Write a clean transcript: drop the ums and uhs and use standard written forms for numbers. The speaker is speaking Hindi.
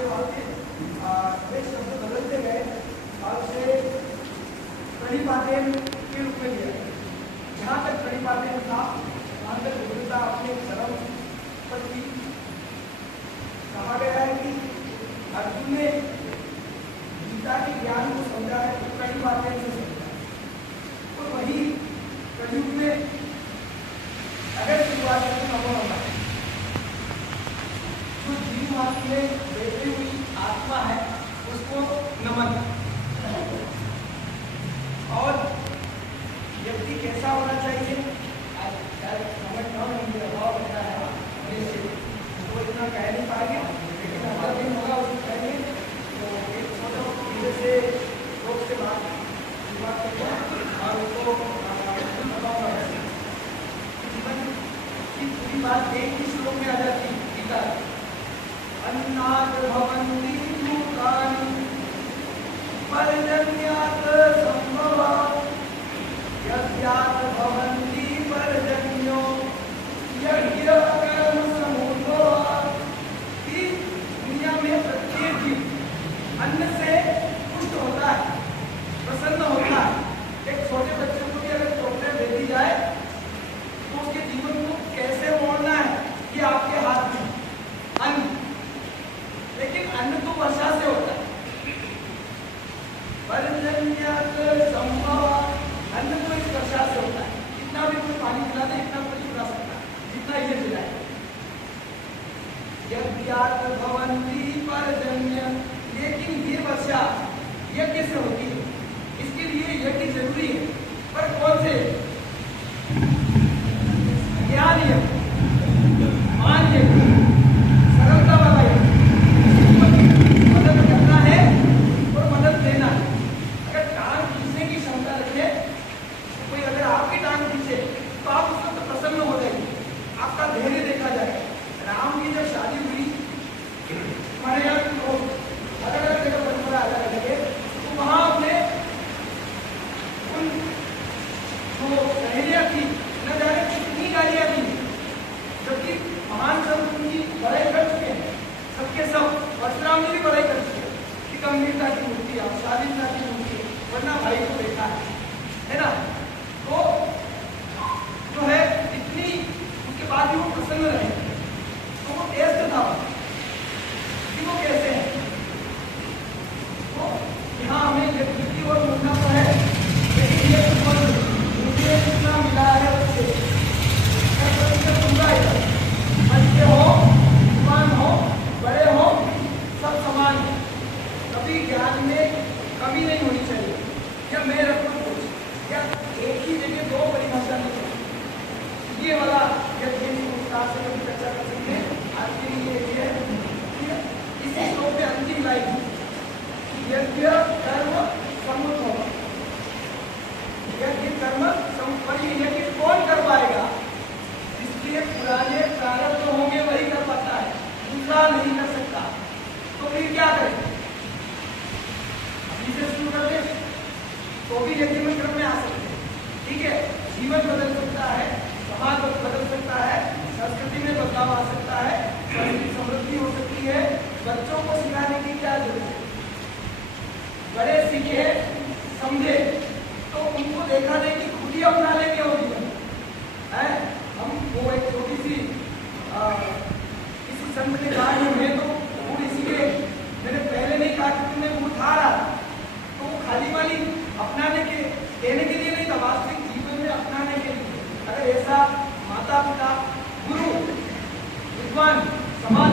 के वाक्य एक शब्द बदलते गए और उसे प्रणिपातेन के रूप में लिया। जहाँ तक प्रणिपातेन था वहाँ तक विविधता अपने चरम पर थी। कहा गया है कि अर्जुन ने गीता के ज्ञान को समझा है तो प्रणिपातेन से समझा, और वही कलयुग में अगर शुरुआत है तो नमो नमः जो जीव मात्र में बैठी हुई आत्मा है उसको नमन। और व्यक्ति कैसा होना चाहिए, अभाव रहता है तो इतना कह नहीं पाएंगे, लेकिन अगर दिन होगा उसको कहेंगे तो एक छोटा धीरे से लोग से बात करके और उसको जीवन की पूरी बात एक ही श्लोक में आ जाती है। गीता अन्नात् भवन्ति भूतानि पर्जन्यात् संभवात् यस्यात् भवन्ति पर्जन्यो यज्ञकर्म समुद्भवात्। कि दुनिया में प्रत्येक जीव अन्न से पुष्ट होता है, प्रसन्न होता है। एक छोटे बच्चे को भी अगर चॉकलेट दे दी जाए तो उसके जीवन को कैसे मोड़ना है ये आपके हाथ में अन्न। लेकिन अन्न तो वर्षा से होता है, पर्जन्यात् संभवात्, अन्न तो इस वर्षा से होता है। इतना भी कोई पानी पिला दे, इतना कोई छुड़ा सकता है जितना ये पिलाए। यज्ञात् भवन्ति पर्जन्य, लेकिन ये वर्षा यज्ञ से होती है, इसके लिए यज्ञ जरूरी है। पर कौन से? ज्ञान यज्ञ, मान यज्ञ, सरलता वाला यज्ञ। मदद करना है और मदद देना है। अगर टांग खींचने की क्षमता रखे तो कोई अगर आपकी टांग खींचे तो आप उसको तो प्रसन्न हो जाएंगे, आपका धैर्य देखा जाएगा। राम की जब शादी हुई हमारे यहाँ लोग अलग अलग जगह परंपरा अलग लगे तो वहाँ अपने उन जो सहेलियाँ थी न जाने कितनी गालियाँ दी, जबकि महान संत उनकी बड़ाई कर चुके हैं, सबके सब। परशुराम ने भी बड़ाई कर चुके हैं कि गंभीरता की मूर्ति है, शालीनता की मूर्ति है, वरना भाई को देखा है ना। तो जो है इतनी उसके बाद भी वो प्रसन्न रहे तो वो टेस्ट था कि वो कैसे है। तो यहाँ हमें व्यक्ति और मुन्ना तो है, लेकिन ये मुझे कितना मिला है उससे बच्चे हो, युवान हो, बड़े हो, सब समान है। कभी ज्ञान में कमी नहीं होनी चाहिए। या मैं रखूँ कुछ या एक ही जगह दो परिभाषा नहीं चाहिए। ये वाला यज्ञ से कभी चर्चा कर सकते हैं। आज के लिए ये है इसी श्लोक में अंतिम लाइन, यज्ञ कर्म समुद्भव। यज्ञ कर्म समुद्भव, यज्ञ कौन कर पाएगा? इसलिए पुराने प्रारब्ध होंगे वही कर पाता है, दूसरा नहीं कर सकता। तो फिर क्या करें? अभी से शुरू कर दे तो भी यज्ञ में क्रम में आ सकते हैं। ठीक है, जीवन बदल सकता है, समाज बदल सकता है, संस्कृति में बदलाव आ सकता है, समृद्धि हो सकती है। बच्चों को सिखाने की क्या जरूरत है? बड़े सीखे समझे तो उनको देखा नहीं कि खुद ही अपना लेंगे वो जीवन है। हम वो एक छोटी सी किसी संत ने कहा है, मैं तो गुड़ इसीलिए मैंने पहले नहीं कहा क्योंकि मैं गुड़ खा रहा, तो वो खाली वाली अपनाने के देने के लिए नहीं था, वास्तविक जीवन में अपनाने के लिए। अगर ऐसा माता पिता, गुरु, विद्वान, समाज